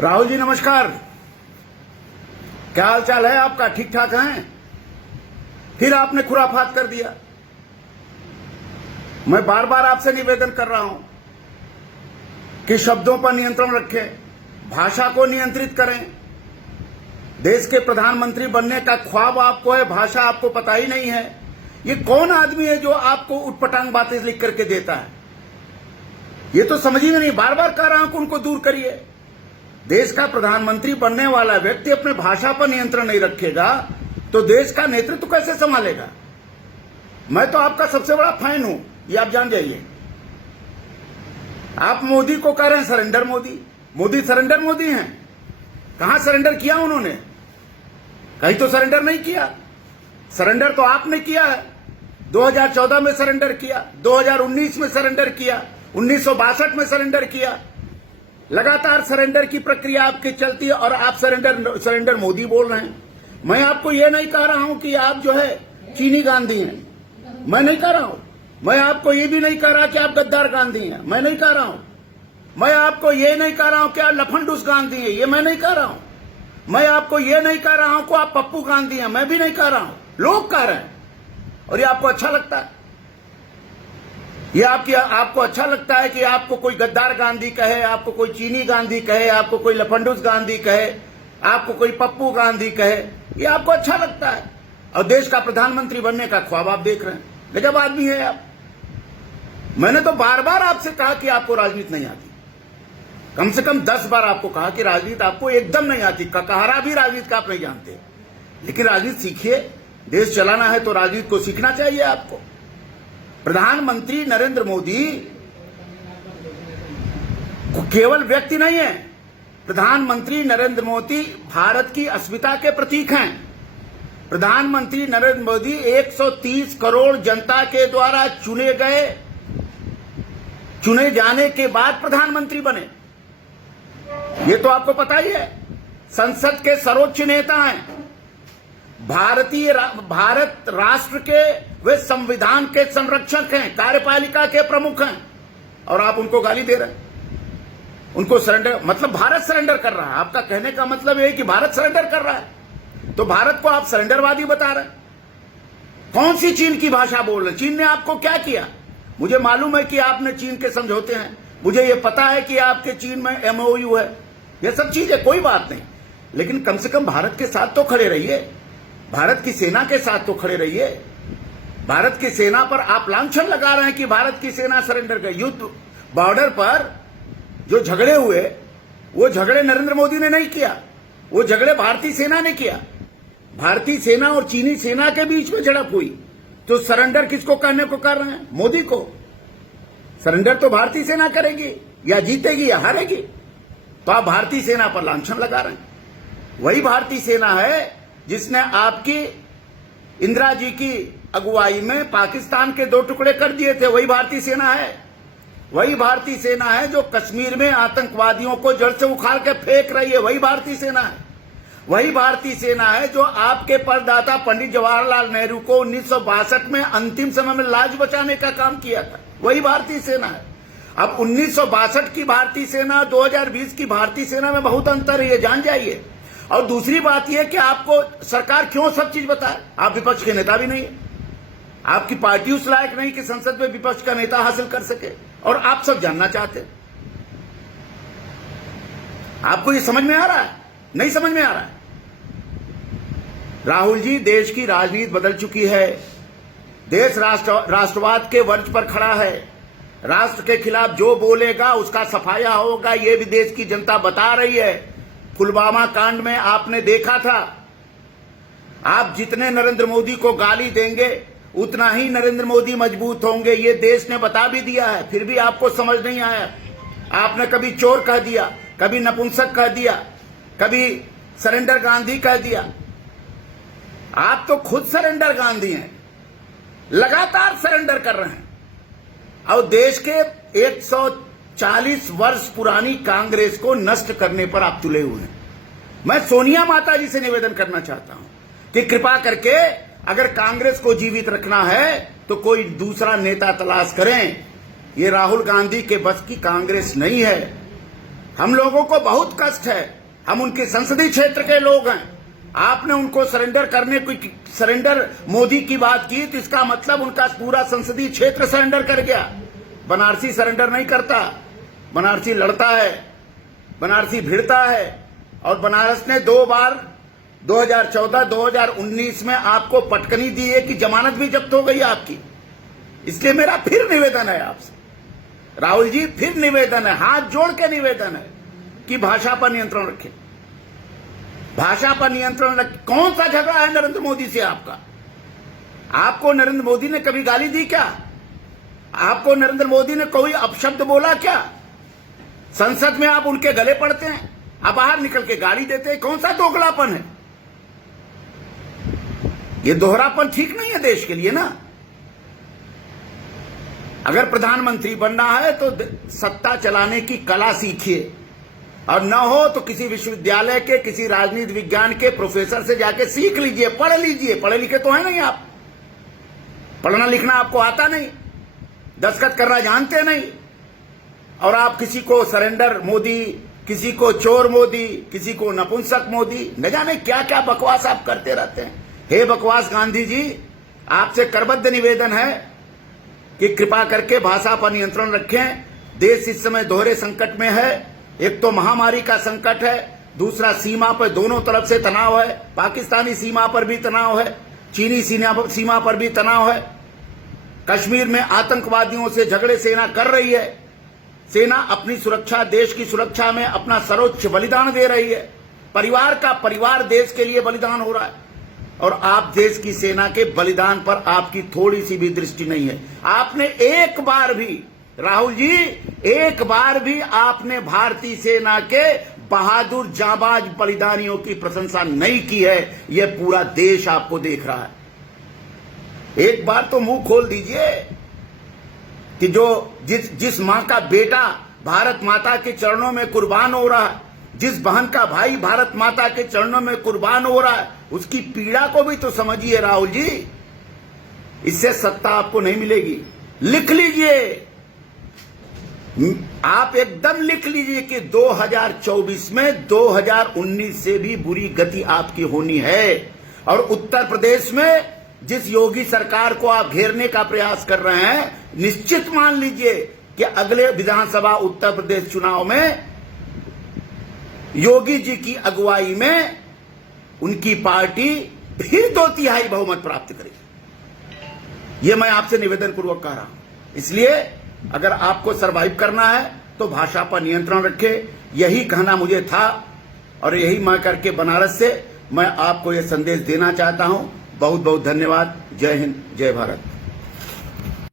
राहुल जी नमस्कार। क्या हाल चाल है आपका? ठीक ठाक हैं? फिर आपने खुराफात कर दिया। मैं बार बार आपसे निवेदन कर रहा हूं कि शब्दों पर नियंत्रण रखें, भाषा को नियंत्रित करें। देश के प्रधानमंत्री बनने का ख्वाब आपको है, भाषा आपको पता ही नहीं है। ये कौन आदमी है जो आपको उटपटांग बातें लिख करके देता है? ये तो समझ ही नहीं। बार बार कह रहा हूं कि उनको दूर करिए। देश का प्रधानमंत्री बनने वाला व्यक्ति अपने भाषा पर नियंत्रण नहीं रखेगा तो देश का नेतृत्व कैसे संभालेगा? मैं तो आपका सबसे बड़ा फैन हूं, ये आप जान जाइए। आप मोदी को कह रहे हैं सरेंडर मोदी। मोदी सरेंडर मोदी हैं? कहां सरेंडर किया उन्होंने? कहीं तो सरेंडर नहीं किया। सरेंडर तो आपने किया है। 2014 में सरेंडर किया, 2019 में सरेंडर किया, 1962 में सरेंडर किया। लगातार सरेंडर की प्रक्रिया आपकी चलती है और आप सरेंडर मोदी बोल रहे हैं। मैं आपको यह नहीं कह रहा हूं कि आप जो है चीनी गांधी हैं, मैं नहीं कह रहा हूं। मैं आपको ये भी नहीं कह रहा कि आप गद्दार गांधी हैं, मैं नहीं कह रहा हूं। मैं आपको ये नहीं कह रहा हूं कि आप लफंडूस गांधी हैं, ये मैं नहीं कह रहा हूं। मैं आपको ये नहीं कह रहा हूं कि आप पप्पू गांधी हैं, मैं भी नहीं कह रहा हूं। लोग कह रहे हैं और ये आपको अच्छा लगता है। ये आपको अच्छा लगता है कि आपको कोई गद्दार गांधी कहे, आपको कोई चीनी गांधी कहे, आपको कोई लफंडूस गांधी कहे, आपको कोई पप्पू गांधी कहे, ये आपको अच्छा लगता है। और देश का प्रधानमंत्री बनने का ख्वाब आप देख रहे हैं। गजब आदमी है आप। मैंने तो बार बार आपसे कहा कि आपको राजनीति नहीं आती। कम से कम 10 बार आपको कहा कि राजनीति आपको एकदम नहीं आती। ककहरा भी राजनीति का आप नहीं जानते, लेकिन राजनीति सीखिए। देश चलाना है तो राजनीति को सीखना चाहिए आपको। प्रधानमंत्री नरेंद्र मोदी केवल व्यक्ति नहीं है। प्रधानमंत्री नरेंद्र मोदी भारत की अस्मिता के प्रतीक हैं। प्रधानमंत्री नरेंद्र मोदी 130 करोड़ जनता के द्वारा चुने जाने के बाद प्रधानमंत्री बने। ये तो आपको पता ही है। संसद के सर्वोच्च नेता हैं। भारत राष्ट्र के वे संविधान के संरक्षक हैं, कार्यपालिका के प्रमुख हैं, और आप उनको गाली दे रहे हैं। उनको सरेंडर मतलब भारत सरेंडर कर रहा है। आपका कहने का मतलब यह है कि भारत सरेंडर कर रहा है, तो भारत को आप सरेंडरवादी बता रहे हैं। कौन सी चीन की भाषा बोल रहे हैं? चीन ने आपको क्या किया? मुझे मालूम है कि आपने चीन के समझौते हैं, मुझे यह पता है कि आपके चीन में MOU है, यह सब चीज है, कोई बात नहीं। लेकिन कम से कम भारत के साथ तो खड़े रहिए। भारत की सेना के साथ तो खड़े रहिए। भारत की सेना पर आप लांछन लगा रहे हैं कि भारत की सेना सरेंडर कर। युद्ध बॉर्डर पर जो झगड़े हुए, वो झगड़े नरेंद्र मोदी ने नहीं किया, वो झगड़े भारतीय सेना ने किया। भारतीय सेना और चीनी सेना के बीच में झड़प हुई, तो सरेंडर किसको करने को कर रहे हैं? मोदी को। सरेंडर तो भारतीय सेना करेगी, या जीतेगी या हारेगी। तो आप भारतीय सेना पर लांछन लगा रहे हैं। वही भारतीय सेना है जिसने आपकी इंदिरा जी की अगुवाई में पाकिस्तान के 2 टुकड़े कर दिए थे। वही भारतीय सेना है। वही भारतीय सेना है जो कश्मीर में आतंकवादियों को जड़ से उखाड़ के फेंक रही है। वही भारतीय सेना है। वही भारतीय सेना है जो आपके परदाता पंडित जवाहरलाल नेहरू को 1962 में अंतिम समय में लाज बचाने का काम किया था। वही भारतीय सेना है। अब 1962 की भारतीय सेना, 2020 की भारतीय सेना में बहुत अंतर है, ये जान जाइए। और दूसरी बात यह कि आपको सरकार क्यों सब चीज बताए? आप विपक्ष के नेता भी नहीं है। आपकी पार्टी उस लायक नहीं कि संसद में विपक्ष का नेता हासिल कर सके, और आप सब जानना चाहते। आपको ये समझ में आ रहा है? नहीं समझ में आ रहा है। राहुल जी, देश की राजनीति बदल चुकी है। देश राष्ट्रवाद के वर्ज पर खड़ा है। राष्ट्र के खिलाफ जो बोलेगा उसका सफाया होगा, ये भी देश की जनता बता रही है। पुलवामा कांड में आपने देखा था। आप जितने नरेंद्र मोदी को गाली देंगे उतना ही नरेंद्र मोदी मजबूत होंगे, ये देश ने बता भी दिया है। फिर भी आपको समझ नहीं आया। आपने कभी चोर कह दिया, कभी नपुंसक कह दिया, कभी सरेंडर गांधी कह दिया। आप तो खुद सरेंडर गांधी हैं, लगातार सरेंडर कर रहे हैं। और देश के 140 वर्ष पुरानी कांग्रेस को नष्ट करने पर आप तुले हुए हैं। मैं सोनिया माता जी से निवेदन करना चाहता हूं कि कृपा करके अगर कांग्रेस को जीवित रखना है तो कोई दूसरा नेता तलाश करें। ये राहुल गांधी के बस की कांग्रेस नहीं है। हम लोगों को बहुत कष्ट है, हम उनके संसदीय क्षेत्र के लोग हैं। आपने उनको सरेंडर करने की, सरेंडर मोदी की बात की, तो इसका मतलब उनका पूरा संसदीय क्षेत्र सरेंडर कर गया। बनारसी सरेंडर नहीं करता, बनारसी लड़ता है, बनारसी भिड़ता है। और बनारस ने 2 बार 2014, 2019 में आपको पटकनी दी है कि जमानत भी जब्त हो गई आपकी। इसलिए मेरा फिर निवेदन है आपसे, राहुल जी, फिर निवेदन है, हाथ जोड़ के निवेदन है कि भाषा पर नियंत्रण रखें, भाषा पर नियंत्रण रखें। कौन सा झगड़ा है नरेंद्र मोदी से आपका? आपको नरेंद्र मोदी ने कभी गाली दी क्या? आपको नरेंद्र मोदी ने कोई अपशब्द बोला क्या? संसद में आप उनके गले पड़ते हैं, आप बाहर निकल के गाली देते हैं। कौन सा दोगलापन है? ये दोहरापन ठीक नहीं है देश के लिए ना। अगर प्रधानमंत्री बनना है तो सत्ता चलाने की कला सीखिए, और न हो तो किसी विश्वविद्यालय के, किसी राजनीति विज्ञान के प्रोफेसर से जाके सीख लीजिए, पढ़ लीजिए। पढ़े लिखे तो है नहीं आप, पढ़ना लिखना आपको आता नहीं, दस्तखत करना जानते नहीं, और आप किसी को सरेंडर मोदी, किसी को चोर मोदी, किसी को नपुंसक मोदी, न जाने क्या क्या बकवास आप करते रहते हैं। हे बकवास गांधी जी, आपसे करबद्ध निवेदन है कि कृपा करके भाषा पर नियंत्रण रखें। देश इस समय दोहरे संकट में है, एक तो महामारी का संकट है, दूसरा सीमा पर दोनों तरफ से तनाव है, पाकिस्तानी सीमा पर भी तनाव है, चीनी सीमा पर भी तनाव है। कश्मीर में आतंकवादियों से झगड़े सेना कर रही है, सेना अपनी सुरक्षा, देश की सुरक्षा में अपना सर्वोच्च बलिदान दे रही है। परिवार का परिवार देश के लिए बलिदान हो रहा है, और आप देश की सेना के बलिदान पर आपकी थोड़ी सी भी दृष्टि नहीं है। आपने एक बार भी, राहुल जी, एक बार भी आपने भारतीय सेना के बहादुर जाबाज बलिदानियों की प्रशंसा नहीं की है। यह पूरा देश आपको देख रहा है। एक बार तो मुंह खोल दीजिए कि जो जिस मां का बेटा भारत माता के चरणों में कुर्बान हो रहा है, जिस बहन का भाई भारत माता के चरणों में कुर्बान हो रहा है, उसकी पीड़ा को भी तो समझिए राहुल जी। इससे सत्ता आपको नहीं मिलेगी। लिख लीजिए, आप एकदम लिख लीजिए कि 2024 में 2019 से भी बुरी गति आपकी होनी है। और उत्तर प्रदेश में जिस योगी सरकार को आप घेरने का प्रयास कर रहे हैं, निश्चित मान लीजिए कि अगले विधानसभा उत्तर प्रदेश चुनाव में योगी जी की अगुवाई में उनकी पार्टी फिर 2/3 बहुमत प्राप्त करेगी। यह मैं आपसे निवेदन पूर्वक कह रहा हूं। इसलिए अगर आपको सरवाइव करना है तो भाषा पर नियंत्रण रखें, यही कहना मुझे था, और यही मैं करके बनारस से मैं आपको यह संदेश देना चाहता हूं। बहुत बहुत धन्यवाद। जय हिंद, जय भारत।